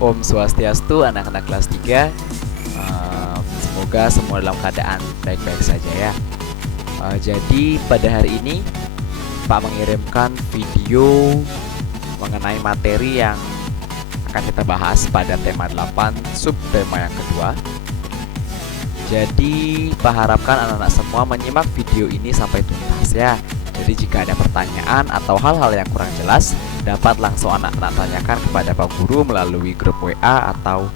Om Swastiastu, anak-anak kelas 3. Semoga semua dalam keadaan baik-baik saja ya. Jadi pada hari ini Pak mengirimkan video mengenai materi yang akan kita bahas pada tema 8, subtema yang kedua. Jadi Pak harapkan anak-anak semua menyimak video ini sampai tuntas ya. Jadi jika ada pertanyaan atau hal-hal yang kurang jelas, dapat langsung anak-anak tanyakan kepada Pak Guru melalui grup WA atau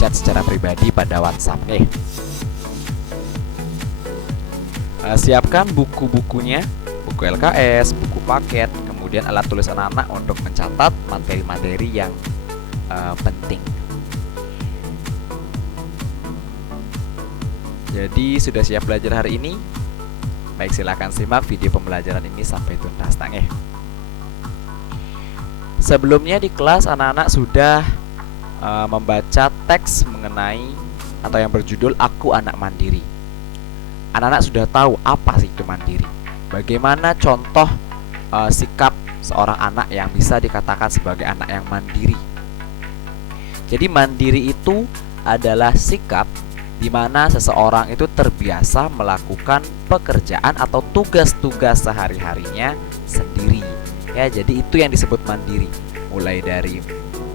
chat secara pribadi pada WhatsApp nih. Siapkan buku-bukunya, buku LKS, buku paket, kemudian alat tulis anak-anak untuk mencatat materi-materi yang penting. Jadi sudah siap belajar hari ini? Baik, silakan simak video pembelajaran ini sampai tuntas nangeh. Sebelumnya di kelas anak-anak sudah membaca teks mengenai atau yang berjudul Aku Anak Mandiri. Anak-anak sudah tahu apa sih itu mandiri. Bagaimana contoh sikap seorang anak yang bisa dikatakan sebagai anak yang mandiri. Jadi mandiri itu adalah sikap di mana seseorang itu terbiasa melakukan pekerjaan atau tugas-tugas sehari-harinya sendiri. Ya, jadi itu yang disebut mandiri. Mulai dari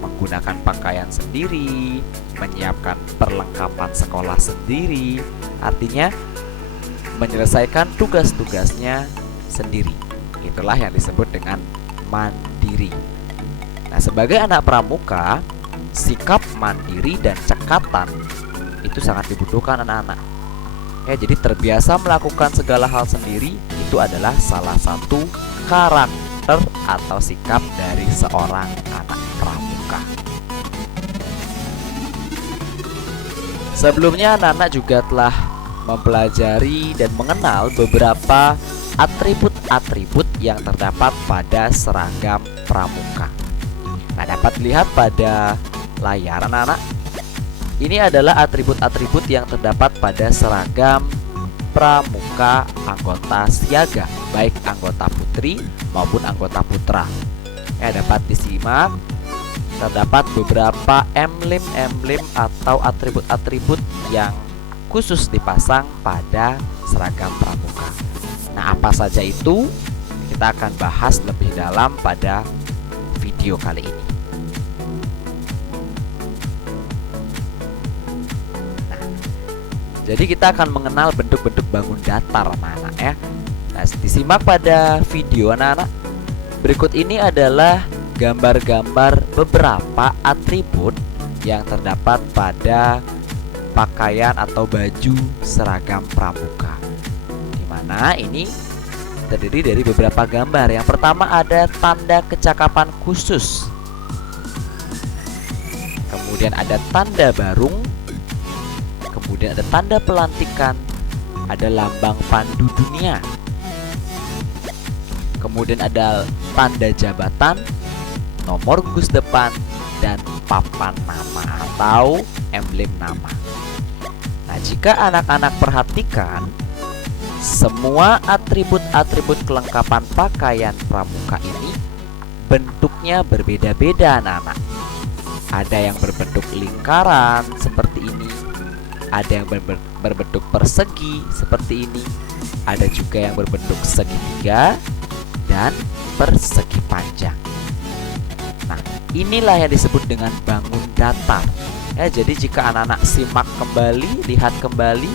menggunakan pakaian sendiri, menyiapkan perlengkapan sekolah sendiri, artinya menyelesaikan tugas-tugasnya sendiri. Itulah yang disebut dengan mandiri. Nah, sebagai anak pramuka, sikap mandiri dan cekatan itu sangat dibutuhkan anak-anak. Ya, jadi terbiasa melakukan segala hal sendiri itu adalah salah satu karakter atau sikap dari seorang anak pramuka. Sebelumnya anak-anak juga telah mempelajari dan mengenal beberapa atribut-atribut yang terdapat pada seragam pramuka. Nah, dapat dilihat pada layar anak-anak. Ini adalah atribut-atribut yang terdapat pada seragam pramuka anggota siaga, baik anggota putri maupun anggota putra. Ya, dapat disimak. Terdapat beberapa emblem-emblem atau atribut-atribut yang khusus dipasang pada seragam pramuka. Nah, apa saja itu? Kita akan bahas lebih dalam pada video kali ini. Jadi kita akan mengenal bentuk-bentuk bangun datar anak-anak ya. Nah, disimak pada video anak-anak. Berikut ini adalah gambar-gambar beberapa atribut yang terdapat pada pakaian atau baju seragam pramuka. Dimana ini terdiri dari beberapa gambar. Yang pertama ada tanda kecakapan khusus. Kemudian ada tanda barung. Kemudian ada tanda pelantikan, ada lambang pandu dunia. Kemudian ada tanda jabatan, nomor gugus depan, dan papan nama atau emblem nama. Nah, jika anak-anak perhatikan, semua atribut-atribut kelengkapan pakaian pramuka ini bentuknya berbeda-beda anak-anak. Ada yang berbentuk lingkaran seperti ini, ada yang berbentuk persegi seperti ini, ada juga yang berbentuk segitiga dan persegi panjang. Nah, inilah yang disebut dengan bangun datar. Ya, jadi jika anak-anak simak kembali, lihat kembali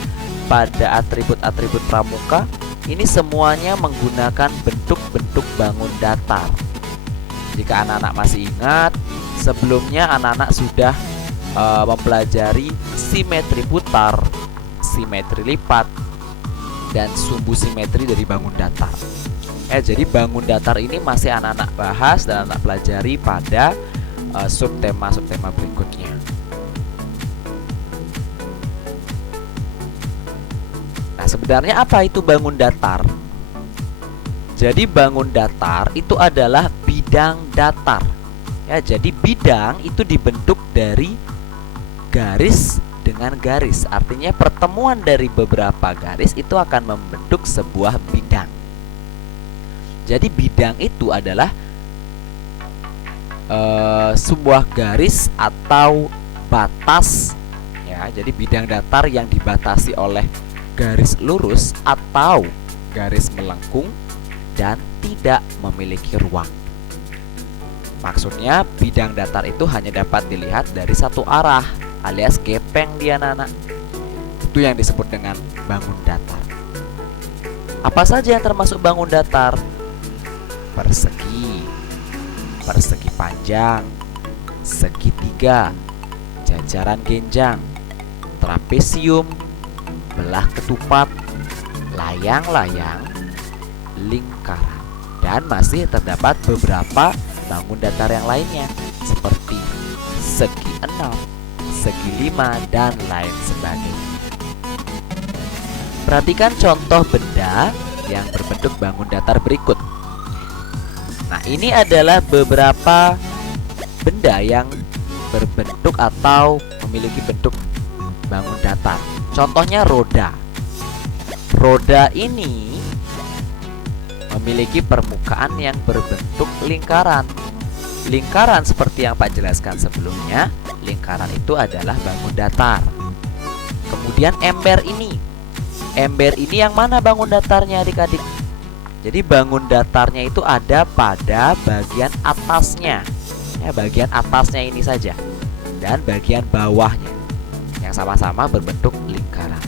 pada atribut-atribut pramuka, ini semuanya menggunakan bentuk-bentuk bangun datar. Jika anak-anak masih ingat, sebelumnya anak-anak sudah mempelajari simetri putar, simetri lipat, dan sumbu simetri dari bangun datar. Jadi bangun datar ini masih anak-anak bahas dan anak pelajari pada subtema-subtema berikutnya. Nah, sebenarnya apa itu bangun datar? Jadi bangun datar itu adalah bidang datar. Ya, jadi bidang itu dibentuk dari garis dengan garis. Artinya pertemuan dari beberapa garis itu akan membentuk sebuah bidang. Jadi bidang itu adalah sebuah garis atau batas ya. Jadi bidang datar yang dibatasi oleh garis lurus atau garis melengkung dan tidak memiliki ruang. Maksudnya bidang datar itu hanya dapat dilihat dari satu arah alias gepeng dia anak-anak. Itu yang disebut dengan bangun datar. Apa saja yang termasuk bangun datar? Persegi, persegi panjang, segitiga, jajaran genjang, trapesium, belah ketupat, layang-layang, lingkaran. Dan masih terdapat beberapa bangun datar yang lainnya seperti segi 6, segi 5, dan lain sebagainya. Perhatikan contoh benda yang berbentuk bangun datar berikut. Nah, ini adalah beberapa benda yang berbentuk atau memiliki bentuk bangun datar. Contohnya roda. Roda ini memiliki permukaan yang berbentuk lingkaran. Lingkaran seperti yang Pak jelaskan sebelumnya, lingkaran itu adalah bangun datar. Kemudian ember ini. Ember ini yang mana bangun datarnya adik-adik? Jadi bangun datarnya itu ada pada bagian atasnya. Ya, bagian atasnya ini saja. Dan bagian bawahnya yang sama-sama berbentuk lingkaran.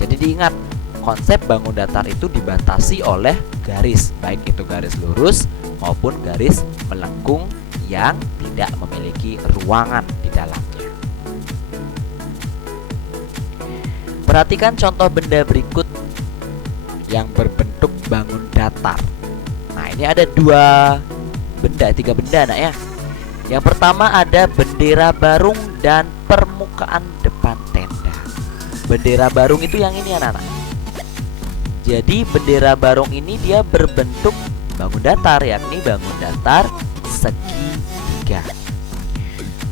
Jadi diingat, konsep bangun datar itu dibatasi oleh garis, baik itu garis lurus maupun garis melengkung yang tidak memiliki ruangan di dalamnya. Perhatikan contoh benda berikut yang berbentuk bangun datar. Nah, ini ada tiga benda nak ya. Yang pertama ada bendera barung dan permukaan depan tenda. Bendera barung itu yang ini anak-anak. Jadi bendera barung ini dia berbentuk bangun datar, yakni bangun datar segitiga.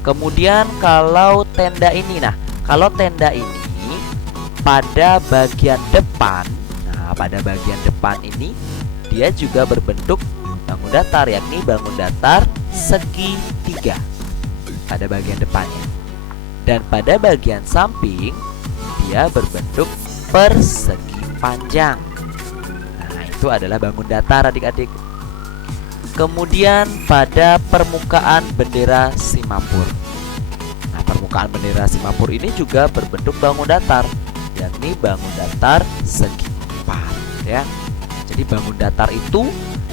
Kemudian kalau tenda ini, kalau tenda ini pada bagian depan, pada bagian depan ini dia juga berbentuk bangun datar, yakni bangun datar segitiga pada bagian depannya. Dan pada bagian samping dia berbentuk persegi panjang. Nah, itu adalah bangun datar adik-adik. Kemudian pada permukaan bendera Simapur. Nah, permukaan bendera Simapur ini juga berbentuk bangun datar, yakni bangun datar segi 4 ya. Jadi bangun datar itu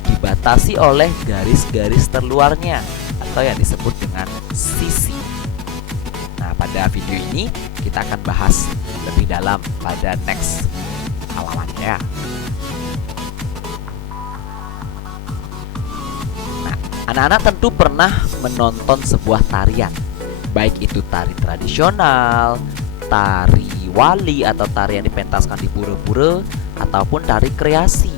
dibatasi oleh garis-garis terluarnya atau yang disebut dengan sisi. Nah, pada video ini kita akan bahas lebih dalam pada next halamannya. Nah, anak-anak tentu pernah menonton sebuah tarian, baik itu tari tradisional, tari wali atau tari yang dipentaskan di pura-pura ataupun tari kreasi.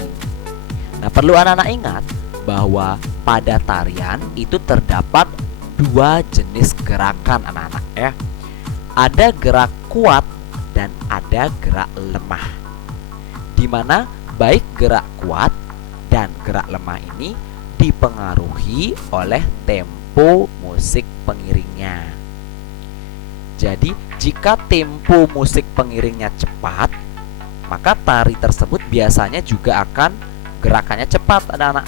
Nah, perlu anak-anak ingat bahwa pada tarian itu terdapat dua jenis gerakan anak-anak ya. Ada gerak kuat dan ada gerak lemah. Di mana baik gerak kuat dan gerak lemah ini dipengaruhi oleh tempo musik pengiringnya. Jadi, jika tempo musik pengiringnya cepat, maka tari tersebut biasanya juga akan gerakannya cepat anak-anak.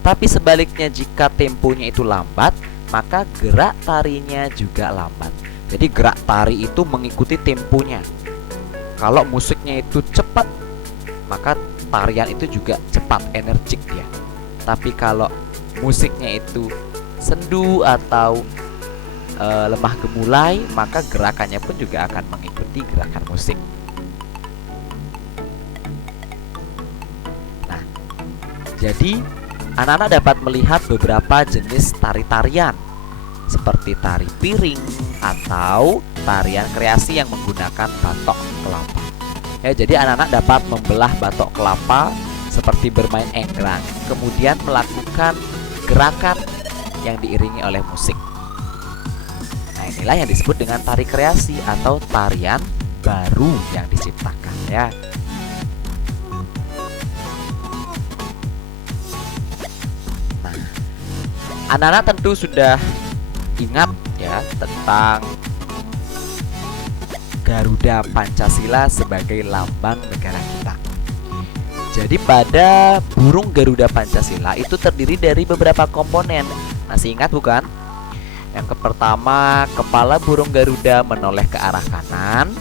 Tapi sebaliknya, jika temponya itu lambat, maka gerak tarinya juga lambat. Jadi gerak tari itu mengikuti temponya. Kalau musiknya itu cepat, maka tarian itu juga cepat, energik dia. Tapi kalau musiknya itu sendu atau lemah gemulai, maka gerakannya pun juga akan mengikuti gerakan musik. Nah, jadi anak-anak dapat melihat beberapa jenis tari-tarian seperti tari piring atau tarian kreasi yang menggunakan batok kelapa. Ya, jadi anak-anak dapat membelah batok kelapa seperti bermain enggrang, kemudian melakukan gerakan yang diiringi oleh musik. Nah, inilah yang disebut dengan tari kreasi atau tarian baru yang diciptakan ya. Nah, Anak-anak tentu sudah ingat ya tentang Garuda Pancasila sebagai lambang negara kita. Jadi pada burung Garuda Pancasila itu terdiri dari beberapa komponen. Masih ingat bukan? Yang pertama, kepala burung Garuda menoleh ke arah kanan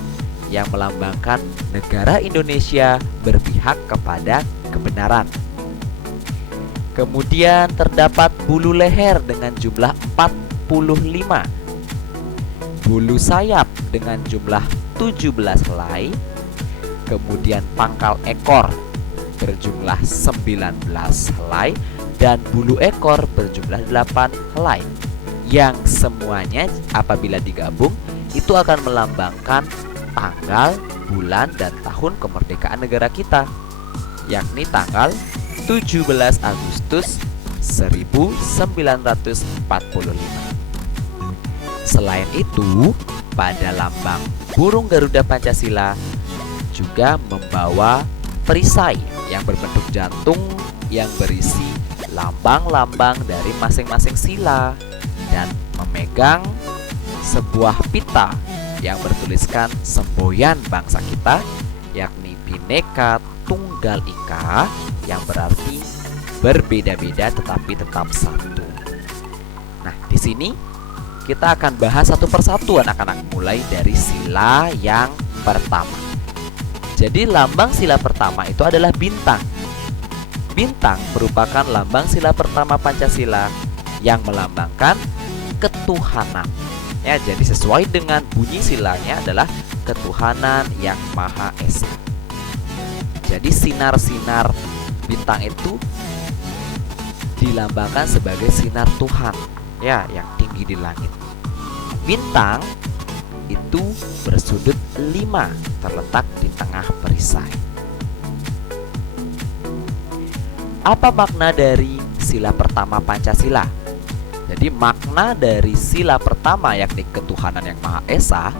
yang melambangkan negara Indonesia berpihak kepada kebenaran. Kemudian terdapat bulu leher dengan jumlah 45, bulu sayap dengan jumlah 17 helai, kemudian pangkal ekor berjumlah 19 helai, dan bulu ekor berjumlah 8 helai. Yang semuanya apabila digabung itu akan melambangkan tanggal, bulan, dan tahun kemerdekaan negara kita, yakni tanggal 17 Agustus 1945. Selain itu, pada lambang burung Garuda Pancasila juga membawa perisai yang berbentuk jantung yang berisi lambang-lambang dari masing-masing sila dan memegang sebuah pita yang bertuliskan semboyan bangsa kita, yakni Bhinneka Tunggal Ika, yang berarti berbeda-beda tetapi tetap satu. Nah, di sini kita akan bahas satu persatu anak-anak, mulai dari sila yang pertama. Jadi lambang sila pertama itu adalah bintang. Bintang merupakan lambang sila pertama Pancasila yang melambangkan ketuhanan. Ya, jadi sesuai dengan bunyi silanya adalah ketuhanan yang Maha Esa. Jadi sinar-sinar bintang itu dilambangkan sebagai sinar Tuhan, ya, yang tinggi di langit. Bintang itu bersudut 5, terletak di tengah perisai. Apa makna dari sila pertama Pancasila? Jadi makna dari sila pertama yakni ketuhanan yang Maha Esa,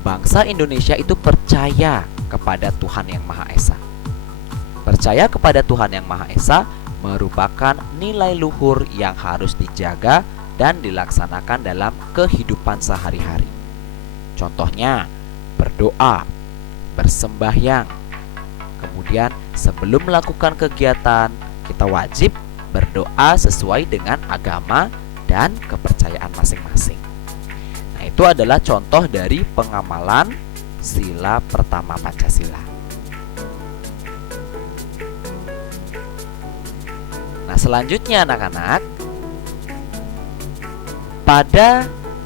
bangsa Indonesia itu percaya kepada Tuhan yang Maha Esa. Percaya kepada Tuhan yang Maha Esa merupakan nilai luhur yang harus dijaga dan dilaksanakan dalam kehidupan sehari-hari. Contohnya, berdoa, bersembahyang. Kemudian sebelum melakukan kegiatan, kita wajib berdoa sesuai dengan agama dan kepercayaan masing-masing. Nah, itu adalah contoh dari pengamalan sila pertama Pancasila. Nah, selanjutnya anak-anak,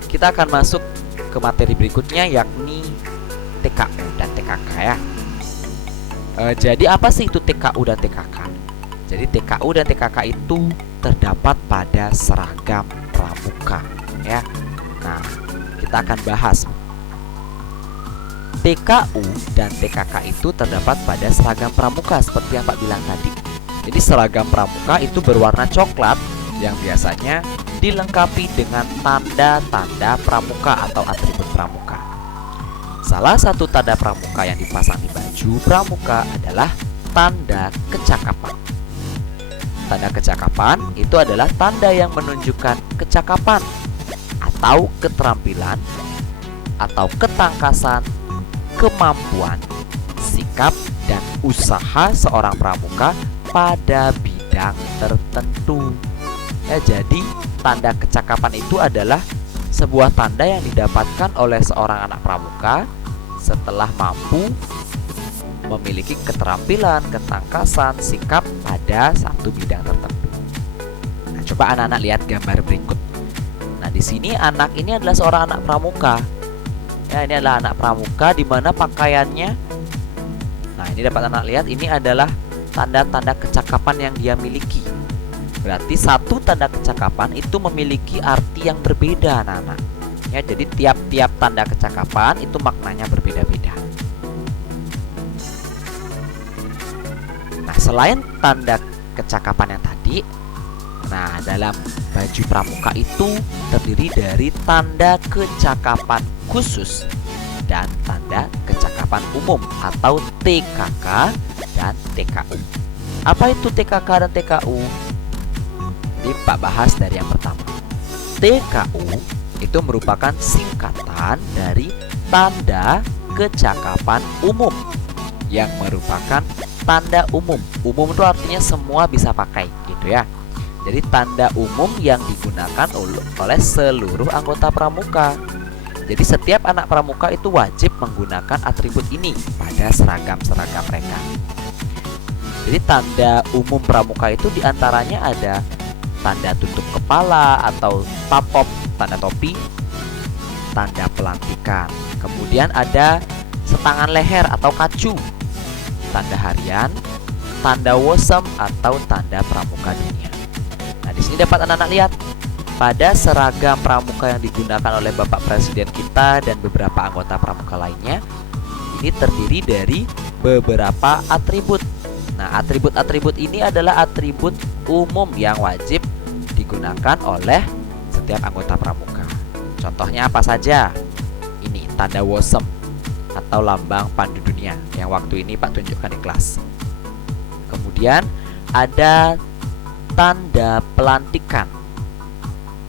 kita akan masuk ke materi berikutnya, yakni TKU dan TKK ya. Jadi apa sih itu TKU dan TKK? Jadi TKU dan TKK itu terdapat pada seragam pramuka ya. Nah, kita akan bahas TKU dan TKK itu terdapat pada seragam pramuka seperti yang Pak bilang tadi. Jadi seragam pramuka itu berwarna coklat yang biasanya dilengkapi dengan tanda-tanda pramuka atau atribut pramuka. Salah satu tanda pramuka yang dipasang di baju pramuka adalah tanda kecakapan. Tanda kecakapan itu adalah tanda yang menunjukkan kecakapan atau keterampilan atau ketangkasan, kemampuan, sikap, dan usaha seorang pramuka pada bidang tertentu. Ya, jadi tanda kecakapan itu adalah sebuah tanda yang didapatkan oleh seorang anak pramuka setelah mampu memiliki keterampilan, ketangkasan, sikap pada satu bidang tertentu. Nah, coba anak-anak lihat gambar berikut. Nah, di sini anak ini adalah seorang anak pramuka. Ya, ini adalah anak pramuka di mana pakaiannya. Nah, ini dapat anak lihat, ini adalah tanda-tanda kecakapan yang dia miliki. Berarti satu tanda kecakapan itu memiliki arti yang berbeda, anak-anak. Ya, jadi tiap-tiap tanda kecakapan itu maknanya berbeda-beda. Nah, selain tanda kecakapan yang tadi, nah, dalam baju pramuka itu terdiri dari tanda kecakapan khusus dan tanda kecakapan umum atau TKK dan TKU. Apa itu TKK dan TKU? Jadi Pak bahas dari yang pertama. TKU itu merupakan singkatan dari tanda kecakapan umum, yang merupakan tanda umum. Umum itu artinya semua bisa pakai gitu ya. Jadi tanda umum yang digunakan oleh seluruh anggota pramuka. Jadi setiap anak pramuka itu wajib menggunakan atribut ini pada seragam-seragam mereka. Jadi tanda umum pramuka itu diantaranya ada tanda tutup kepala atau tapop, tanda topi, tanda pelantikan. Kemudian ada setangan leher atau kacu, tanda harian, tanda wosem atau tanda pramuka dunia. Nah, di sini dapat anak-anak lihat pada seragam pramuka yang digunakan oleh Bapak Presiden kita dan beberapa anggota pramuka lainnya, ini terdiri dari beberapa atribut. Nah, atribut-atribut ini adalah atribut umum yang wajib digunakan oleh setiap anggota pramuka. Contohnya apa saja? Ini tanda wosem atau lambang pandu dunia yang waktu ini Pak tunjukkan di kelas. Kemudian ada tanda pelantikan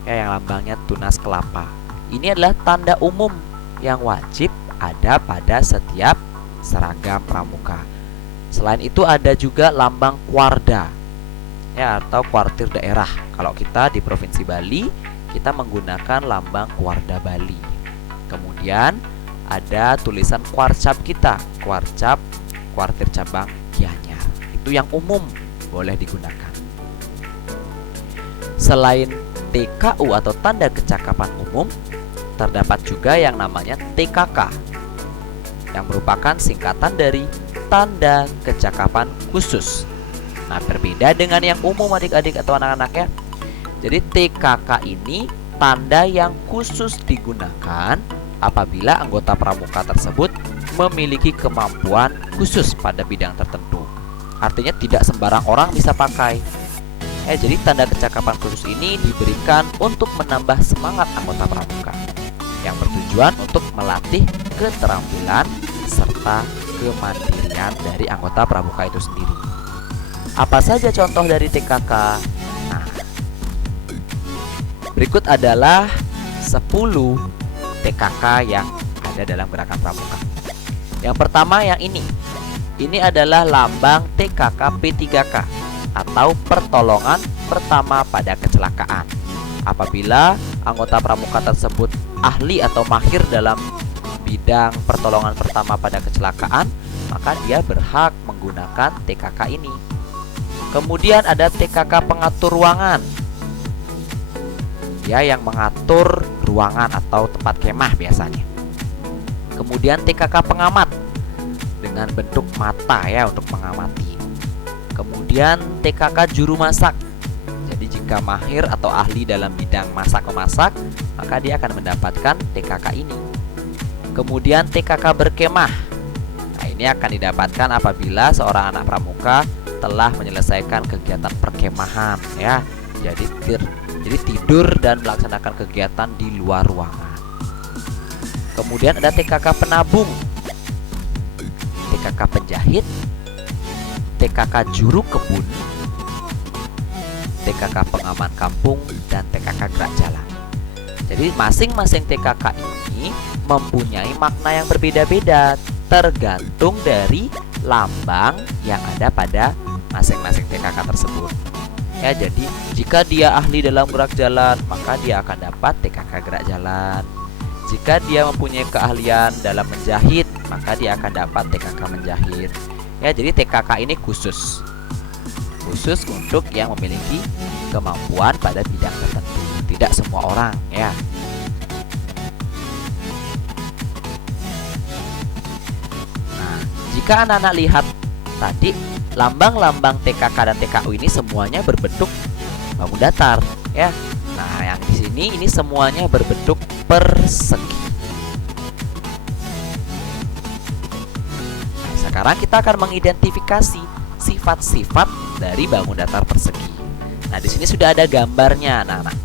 yang lambangnya tunas kelapa. Ini adalah tanda umum yang wajib ada pada setiap seragam pramuka. Selain itu ada juga lambang kuarda ya, atau kuartir daerah. Kalau kita di Provinsi Bali, kita menggunakan lambang kuarda Bali. Kemudian ada tulisan kuarcap kita, kuarcap kuartir cabang Gianyar. Itu yang umum boleh digunakan. Selain TKU atau tanda kecakapan umum, terdapat juga yang namanya TKK, yang merupakan singkatan dari tanda kecakapan khusus. Nah, berbeda dengan yang umum adik-adik atau anak-anak ya. Jadi TKK ini tanda yang khusus digunakan apabila anggota pramuka tersebut memiliki kemampuan khusus pada bidang tertentu. Artinya tidak sembarang orang bisa pakai. Jadi tanda kecakapan khusus ini diberikan untuk menambah semangat anggota pramuka, yang bertujuan untuk melatih keterampilan serta kemandirian dari anggota pramuka itu sendiri. Apa saja contoh dari TKK? Nah, berikut adalah 10 TKK yang ada dalam gerakan pramuka. Yang pertama yang ini. Ini adalah lambang TKK P3K atau pertolongan pertama pada kecelakaan. Apabila anggota pramuka tersebut ahli atau mahir dalam bidang pertolongan pertama pada kecelakaan, maka dia berhak menggunakan TKK ini. Kemudian ada TKK pengatur ruangan, dia yang mengatur ruangan atau tempat kemah biasanya. Kemudian TKK pengamat dengan bentuk mata ya untuk mengamati. Kemudian TKK juru masak. Jadi jika mahir atau ahli dalam bidang masak-memasak, maka dia akan mendapatkan TKK ini. Kemudian TKK berkemah. Nah, ini akan didapatkan apabila seorang anak pramuka telah menyelesaikan kegiatan perkemahan ya. Jadi tidur dan melaksanakan kegiatan di luar ruangan. Kemudian ada TKK penabung, TKK penjahit, TKK juru kebun, TKK pengaman kampung, dan TKK gerak jalan. Jadi masing-masing TKK ini mempunyai makna yang berbeda-beda tergantung dari lambang yang ada pada masing-masing TKK tersebut. Ya, jadi jika dia ahli dalam gerak jalan, maka dia akan dapat TKK gerak jalan. Jika dia mempunyai keahlian dalam menjahit, maka dia akan dapat TKK menjahit. Ya, jadi TKK ini khusus untuk yang memiliki kemampuan pada bidang tertentu, tidak semua orang ya. Nah, jika anak-anak lihat tadi lambang-lambang TKK dan TKU ini semuanya berbentuk bangun datar ya. Nah, yang di sini ini semuanya berbentuk persegi. Nah, sekarang kita akan mengidentifikasi sifat-sifat dari bangun datar persegi. Nah, di sini sudah ada gambarnya, anak-anak.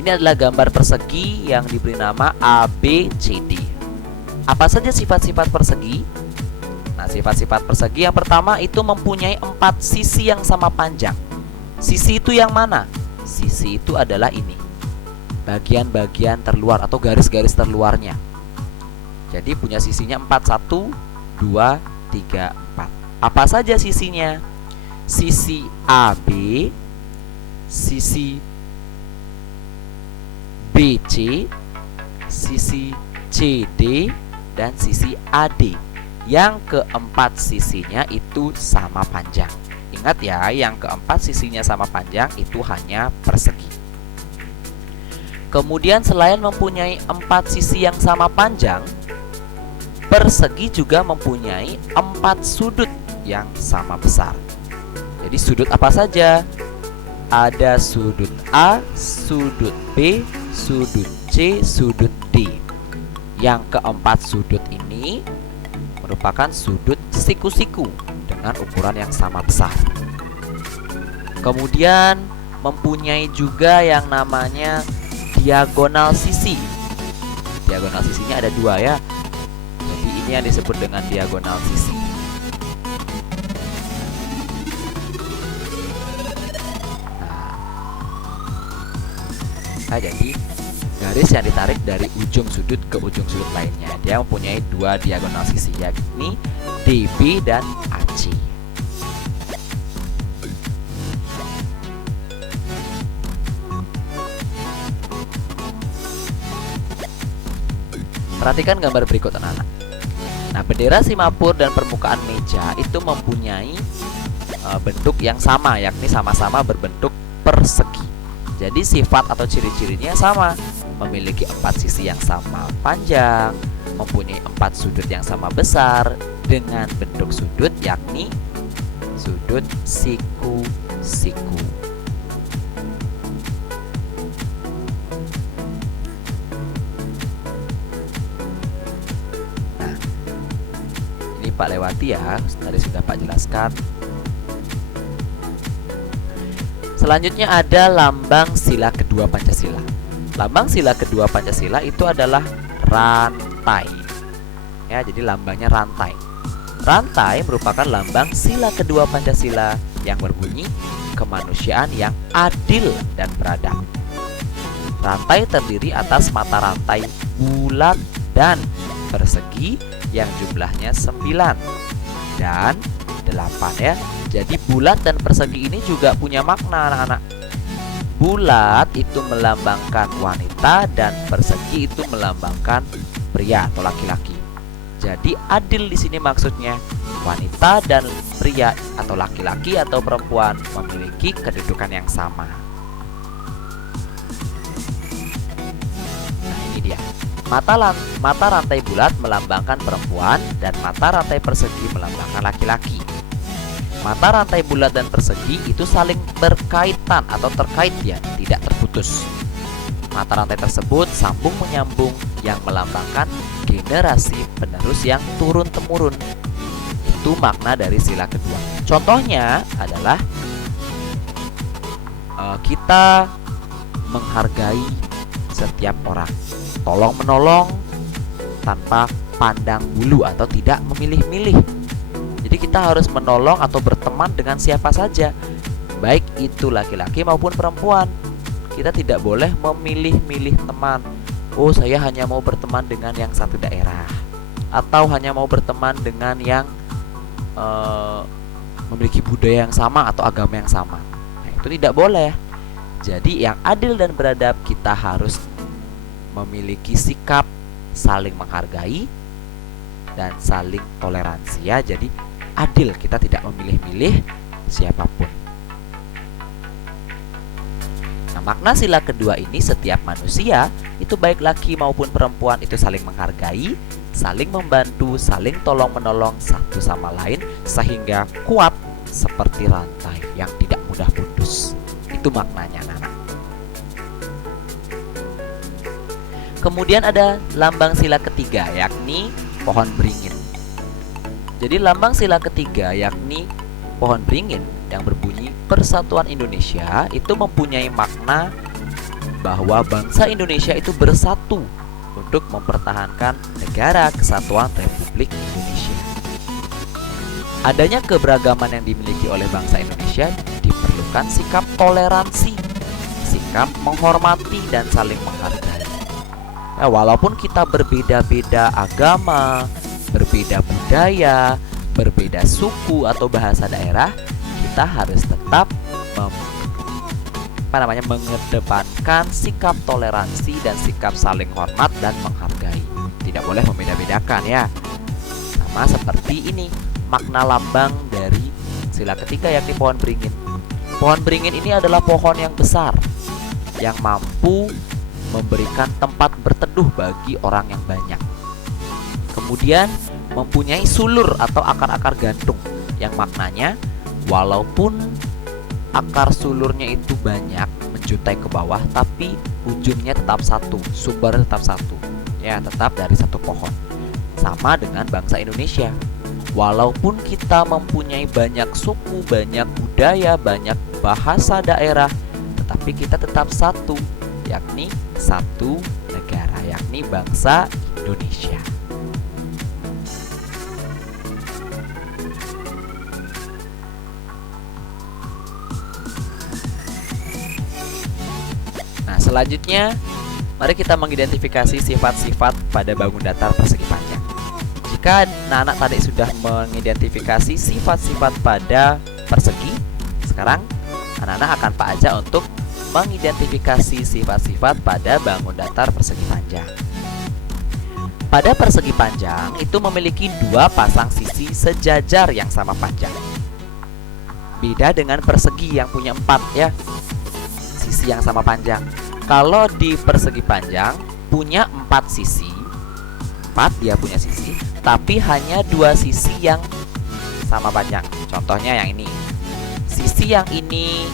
Ini adalah gambar persegi yang diberi nama ABCD. Apa saja sifat-sifat persegi? Nah, sifat-sifat persegi yang pertama itu mempunyai 4 sisi yang sama panjang. Sisi itu yang mana? Sisi itu adalah ini, bagian-bagian terluar atau garis-garis terluarnya. Jadi punya sisinya 4, 1, 2, 3, 4. Apa saja sisinya? Sisi AB, sisi BC, sisi CD, dan sisi AD. Yang keempat sisinya itu sama panjang. Ingat ya, yang keempat sisinya sama panjang itu hanya persegi. Kemudian selain mempunyai 4 sisi yang sama panjang, persegi juga mempunyai 4 sudut yang sama besar. Jadi sudut apa saja? Ada sudut A, sudut B, sudut C, sudut D. Yang keempat sudut ini merupakan sudut siku-siku dengan ukuran yang sama besar. Kemudian mempunyai juga yang namanya diagonal sisi. Diagonal sisinya ada 2 ya. Jadi ini yang disebut dengan diagonal sisi. Nah, jadi garis yang ditarik dari ujung sudut ke ujung sudut lainnya. Dia mempunyai 2 diagonal sisi, yakni DB dan AC. Perhatikan gambar berikut anak-anak. Nah, bendera Simapur dan permukaan meja itu mempunyai bentuk yang sama, yakni sama-sama berbentuk persegi. Jadi sifat atau ciri-cirinya sama, memiliki 4 sisi yang sama panjang, mempunyai 4 sudut yang sama besar, dengan bentuk sudut yakni sudut siku-siku. Nah, ini Pak lewati ya, tadi sudah Pak jelaskan. Selanjutnya ada lambang sila kedua Pancasila. Lambang sila kedua Pancasila itu adalah rantai. Ya, jadi lambangnya rantai. Rantai merupakan lambang sila kedua Pancasila yang berbunyi kemanusiaan yang adil dan beradab. Rantai terdiri atas mata rantai bulat dan persegi yang jumlahnya 9 dan 8 ya. Jadi bulat dan persegi ini juga punya makna anak-anak. Bulat itu melambangkan wanita dan persegi itu melambangkan pria atau laki-laki. Jadi adil di sini maksudnya wanita dan pria atau laki-laki atau perempuan memiliki kedudukan yang sama. Nah, ini dia. Mata rantai bulat melambangkan perempuan dan mata rantai persegi melambangkan laki-laki. Mata rantai bulat dan persegi itu saling berkaitan atau terkait ya, tidak terputus. Mata rantai tersebut sambung menyambung yang melambangkan generasi penerus yang turun-temurun. Itu makna dari sila kedua. Contohnya adalah kita menghargai setiap orang, tolong-menolong tanpa pandang bulu atau tidak memilih-milih. Jadi kita harus menolong atau berteman dengan siapa saja, baik itu laki-laki maupun perempuan. Kita tidak boleh memilih-milih teman. Oh, saya hanya mau berteman dengan yang satu daerah, atau hanya mau berteman dengan yang memiliki budaya yang sama atau agama yang sama. Nah, itu tidak boleh. Jadi yang adil dan beradab, kita harus memiliki sikap saling menghargai dan saling toleransi ya. Jadi adil, kita tidak memilih-milih siapapun. Nah, makna sila kedua ini setiap manusia itu baik laki maupun perempuan itu saling menghargai, saling membantu, saling tolong-menolong satu sama lain sehingga kuat seperti rantai yang tidak mudah putus. Itu maknanya, anak-anak. Kemudian ada lambang sila ketiga yakni pohon beringin. Jadi lambang sila ketiga yakni pohon beringin yang berbunyi Persatuan Indonesia itu mempunyai makna bahwa bangsa Indonesia itu bersatu untuk mempertahankan negara kesatuan Republik Indonesia. Adanya keberagaman yang dimiliki oleh bangsa Indonesia diperlukan sikap toleransi bersikap menghormati dan saling menghargai. Ya, walaupun kita berbeda-beda agama, berbeda budaya, berbeda suku atau bahasa daerah, kita harus tetap mengedepankan sikap toleransi dan sikap saling hormat dan menghargai. Tidak boleh membeda-bedakan ya. Sama seperti ini makna lambang dari sila ketiga, yakni pohon beringin. Pohon beringin ini adalah pohon yang besar yang mampu memberikan tempat berteduh bagi orang yang banyak. Kemudian mempunyai sulur atau akar-akar gantung yang maknanya walaupun akar sulurnya itu banyak menjuntai ke bawah, tapi ujungnya tetap satu, sumber tetap satu, ya tetap dari satu pohon. Sama dengan bangsa Indonesia, walaupun kita mempunyai banyak suku, banyak budaya, banyak bahasa daerah, tetapi kita tetap satu, yakni satu negara, yakni bangsa Indonesia. Nah, selanjutnya mari kita mengidentifikasi sifat-sifat pada bangun datar persegi panjang. Jika anak-anak tadi sudah mengidentifikasi sifat-sifat pada persegi, sekarang anak-anak akan Pak ajak untuk mengidentifikasi sifat-sifat pada bangun datar persegi panjang. Pada persegi panjang itu memiliki dua pasang sisi sejajar yang sama panjang. Beda dengan persegi yang punya empat ya, sisi yang sama panjang. Kalau di persegi panjang punya empat sisi, empat dia punya sisi, tapi hanya dua sisi yang sama panjang. Contohnya yang ini, sisi yang ini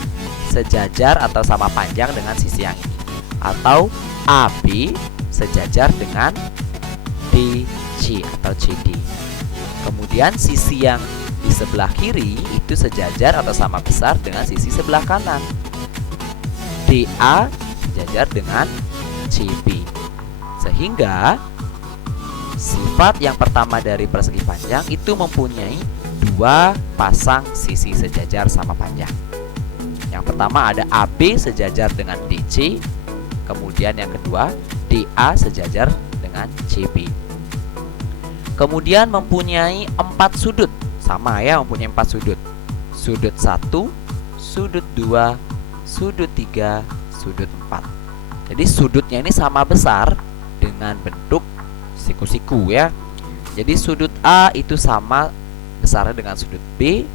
sejajar atau sama panjang dengan sisi yang ini, atau AB sejajar dengan DC atau CD. Kemudian sisi yang di sebelah kiri itu sejajar atau sama besar dengan sisi sebelah kanan. DA sejajar dengan CB. Sehingga sifat yang pertama dari persegi panjang itu mempunyai dua pasang sisi sejajar sama panjang. Yang pertama ada AB sejajar dengan DC, kemudian yang kedua DA sejajar dengan CB. Kemudian mempunyai empat sudut, sama ya, mempunyai empat sudut. Sudut 1, sudut 2, sudut 3, sudut 4. Jadi sudutnya ini sama besar dengan bentuk siku-siku ya. Jadi sudut A itu sama besarnya dengan sudut B,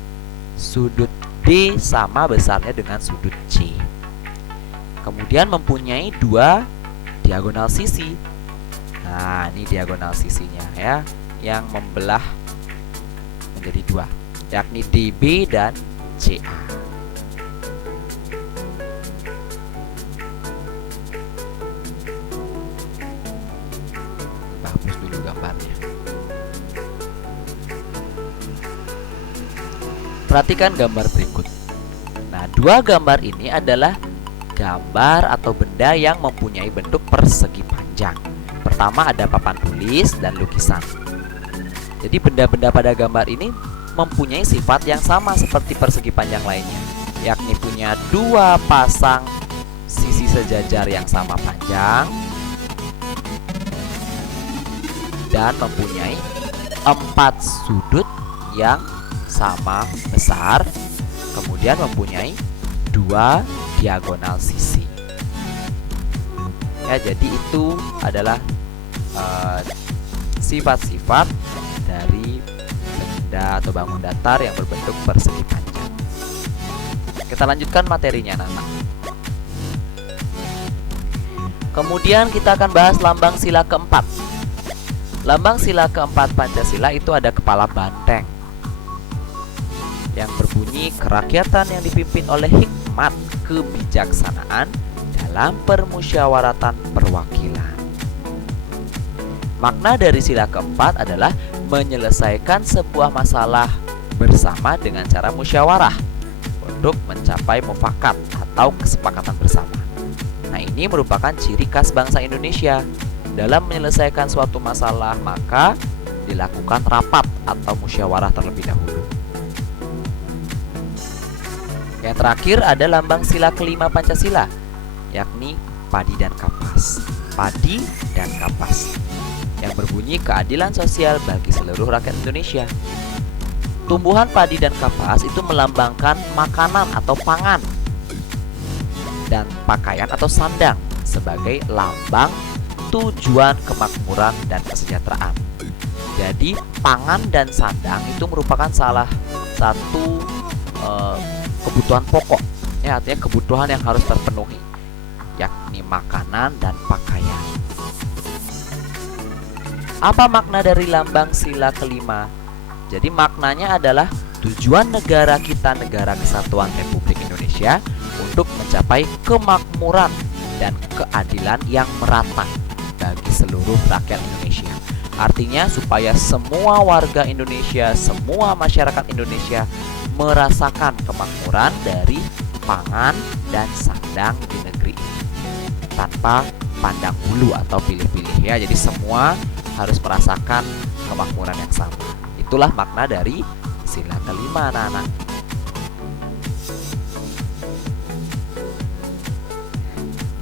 sudut D sama besarnya dengan sudut C. Kemudian mempunyai dua diagonal sisi. Nah, ini diagonal sisinya ya, yang membelah menjadi dua, yakni DB dan CA. Hapus dulu gambarnya. Perhatikan gambar berikut. Nah, dua gambar ini adalah gambar atau benda yang mempunyai bentuk persegi panjang. Pertama ada papan tulis dan lukisan. Jadi benda-benda pada gambar ini mempunyai sifat yang sama seperti persegi panjang lainnya, yakni punya dua pasang sisi sejajar yang sama panjang dan mempunyai empat sudut yang sama besar, kemudian mempunyai dua diagonal sisi. Ya, jadi itu adalah sifat-sifat dari benda atau bangun datar yang berbentuk persegi panjang. Kita lanjutkan materinya, anak-anak. Kemudian kita akan bahas lambang sila keempat. Lambang sila keempat Pancasila itu ada kepala banteng yang berbunyi kerakyatan yang dipimpin oleh hikmat kebijaksanaan dalam permusyawaratan perwakilan. Makna dari sila keempat adalah menyelesaikan sebuah masalah bersama dengan cara musyawarah untuk mencapai mufakat atau kesepakatan bersama. Nah, ini merupakan ciri khas bangsa Indonesia. Dalam menyelesaikan suatu masalah, maka dilakukan rapat atau musyawarah terlebih dahulu. Yang terakhir ada lambang sila kelima Pancasila. yakni padi dan kapas. Padi dan kapas yang berbunyi keadilan sosial bagi seluruh rakyat Indonesia. Tumbuhan padi dan kapas itu melambangkan makanan atau pangan, dan pakaian atau sandang sebagai lambang tujuan kemakmuran dan kesejahteraan. Jadi pangan dan sandang itu merupakan salah satu kebutuhan pokok, ya, artinya kebutuhan yang harus terpenuhi, yakni makanan dan pakaian. Apa makna dari lambang sila kelima? Jadi maknanya adalah tujuan negara kita, Negara Kesatuan Republik Indonesia, untuk mencapai kemakmuran dan keadilan yang merata bagi seluruh rakyat Indonesia. Artinya supaya semua warga Indonesia, semua masyarakat Indonesia merasakan kemakmuran dari pangan dan sandang di negeri ini, tanpa pandang bulu atau pilih-pilih, ya. Jadi semua harus merasakan kemakmuran yang sama. Itulah makna dari sila kelima, anak-anak.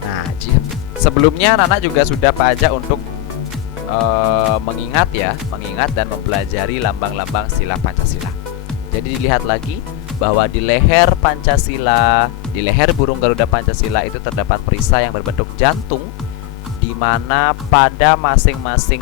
Nah, sebelumnya anak-anak juga sudah Pak ajak untuk mengingat dan mempelajari lambang-lambang sila Pancasila. Jadi dilihat lagi bahwa di leher Pancasila, di leher burung Garuda Pancasila itu terdapat perisai yang berbentuk jantung, di mana pada masing-masing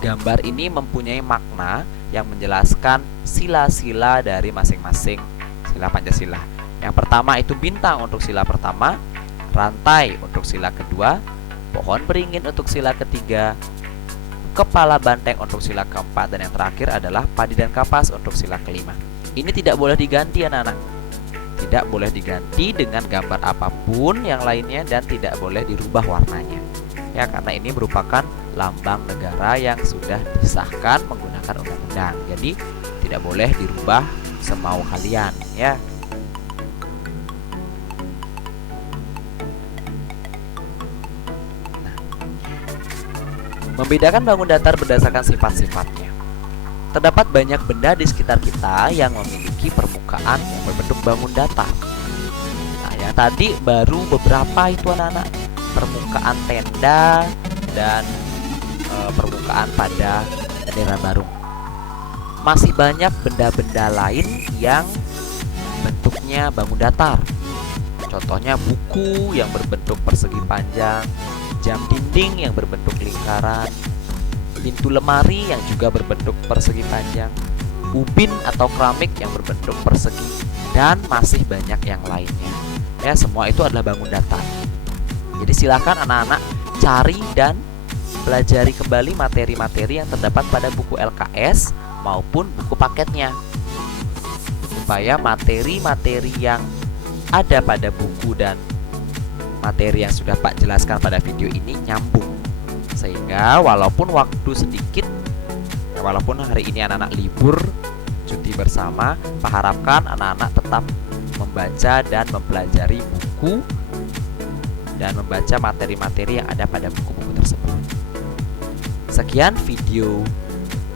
gambar ini mempunyai makna yang menjelaskan sila-sila dari masing-masing sila Pancasila. Yang pertama itu bintang untuk sila pertama, rantai untuk sila kedua, pohon beringin untuk sila ketiga, kepala banteng untuk sila keempat, dan yang terakhir adalah padi dan kapas untuk sila kelima. Ini tidak boleh diganti, anak-anak. Tidak boleh diganti dengan gambar apapun yang lainnya, dan tidak boleh dirubah warnanya, ya, karena ini merupakan lambang negara yang sudah disahkan menggunakan undang-undang. Jadi tidak boleh dirubah semau kalian, ya. Nah, membedakan bangun datar berdasarkan sifat-sifatnya. Terdapat banyak benda di sekitar kita yang memiliki permukaan yang berbentuk bangun datar. Nah, yang tadi baru beberapa itu, anak-anak. Permukaan tenda dan permukaan pada bendera Barung. Masih banyak benda-benda lain yang bentuknya bangun datar. Contohnya buku yang berbentuk persegi panjang, jam dinding yang berbentuk lingkaran, pintu lemari yang juga berbentuk persegi panjang, ubin atau keramik yang berbentuk persegi, dan masih banyak yang lainnya. Ya, semua itu adalah bangun datar. Jadi silakan anak-anak cari dan pelajari kembali materi-materi yang terdapat pada buku LKS maupun buku paketnya, supaya materi-materi yang ada pada buku dan materi yang sudah Pak jelaskan pada video ini nyambung, sehingga walaupun waktu sedikit, walaupun hari ini anak-anak libur cuti bersama, Pak harapkan anak-anak tetap membaca dan mempelajari buku dan membaca materi-materi yang ada pada buku-buku tersebut. Sekian video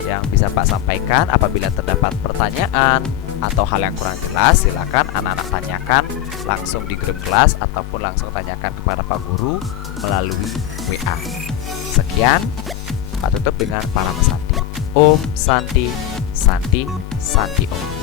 yang bisa Pak sampaikan. Apabila terdapat pertanyaan atau hal yang kurang jelas, silakan anak-anak tanyakan langsung di grup kelas ataupun langsung tanyakan kepada Pak Guru melalui WA. Sekian, Pak tutup dengan para pesanti. Om Santi, Santi, Santi Om.